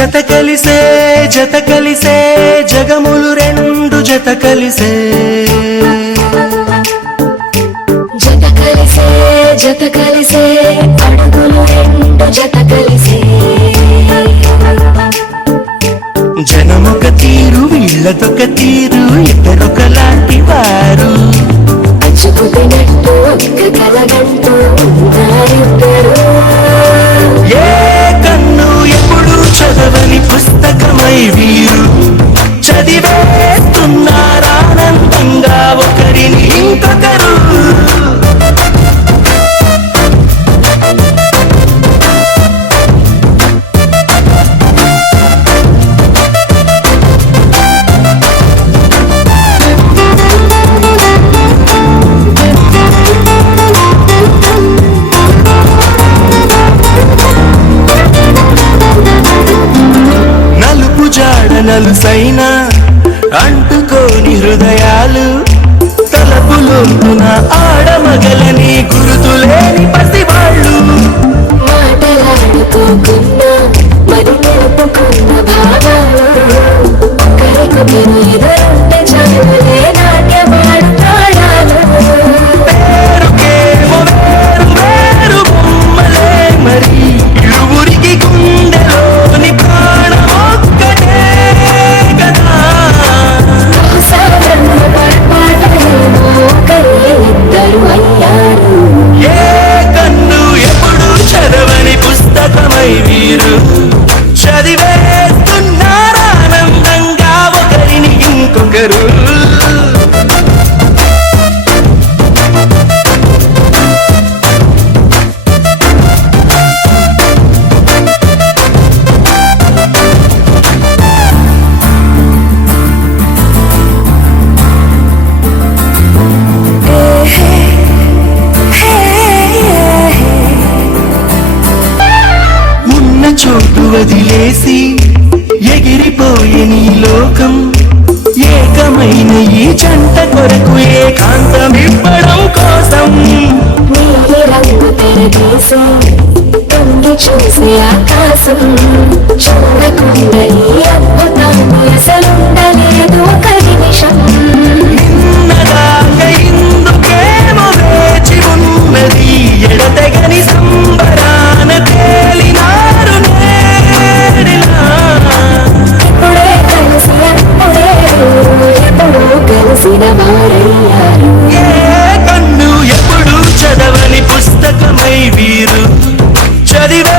జత కలిసే జగములు రెండు జత కలిసే అడుగులు రెండు జత కలిసే జనమొక తీరు వీళ్ళదొక తీరు ఇద్దరొకలాంటి వారు అచ్చుకుతినట్టు ఒక్క కలగంటూ ఉన్నారిద్దరు ఏ కన్ను ఎప్పుడు చదవని పుస్తకమై వీరు చదివేస్తున్నారానందంగా ఒకరిని ఇంకొకరు నలుసైనా అంటుకోని హృదయాలు తలపులోన ఆడమగలని గురుతులేని పసివాళ్ళు మాటలాడుకోకున్నా మరి తెలుపుకున్న భావాలు ఒకరికొకరు ఎదురుంటే చాలులే నాట్యమాడు ప్రాణాలు పేరుకేమో వేరు బొమ్మలే మరి ఇరువురికి గుండెలోని ప్రాణమొక్కటే కదా ఇద్దరు అయ్యారు ఏ కన్ను ఎప్పుడు చదవని పుస్తకమై వీరు చదివేస్తున్నారానందంగా ఒకరిని ఇంకొకరు చోటు వదిలేసి ఎగిరిపోయే నీ లోకం ఏకమైన ఈ జంట కొరకు ఏకాంతమివ్వడం కోసం నీలి రంగు తెరదీసి తొంగి చూసే ఆకాశం చూడకుండా ఈ అద్భుతాన్ని అసలుండలేదు ఒక నిమిషం నిన్నదాకా ఇందుకేమో వేచి ఉన్నది ఎడతెగని సంబరాన తేలినారు నేడిలా ఇప్పుడే కలిసి అప్పుడే ఎప్పుడూ కలిసిన వారయ్యారు ఏ కన్ను ఎప్పుడు చదవని పుస్తకమై వీరు చదివే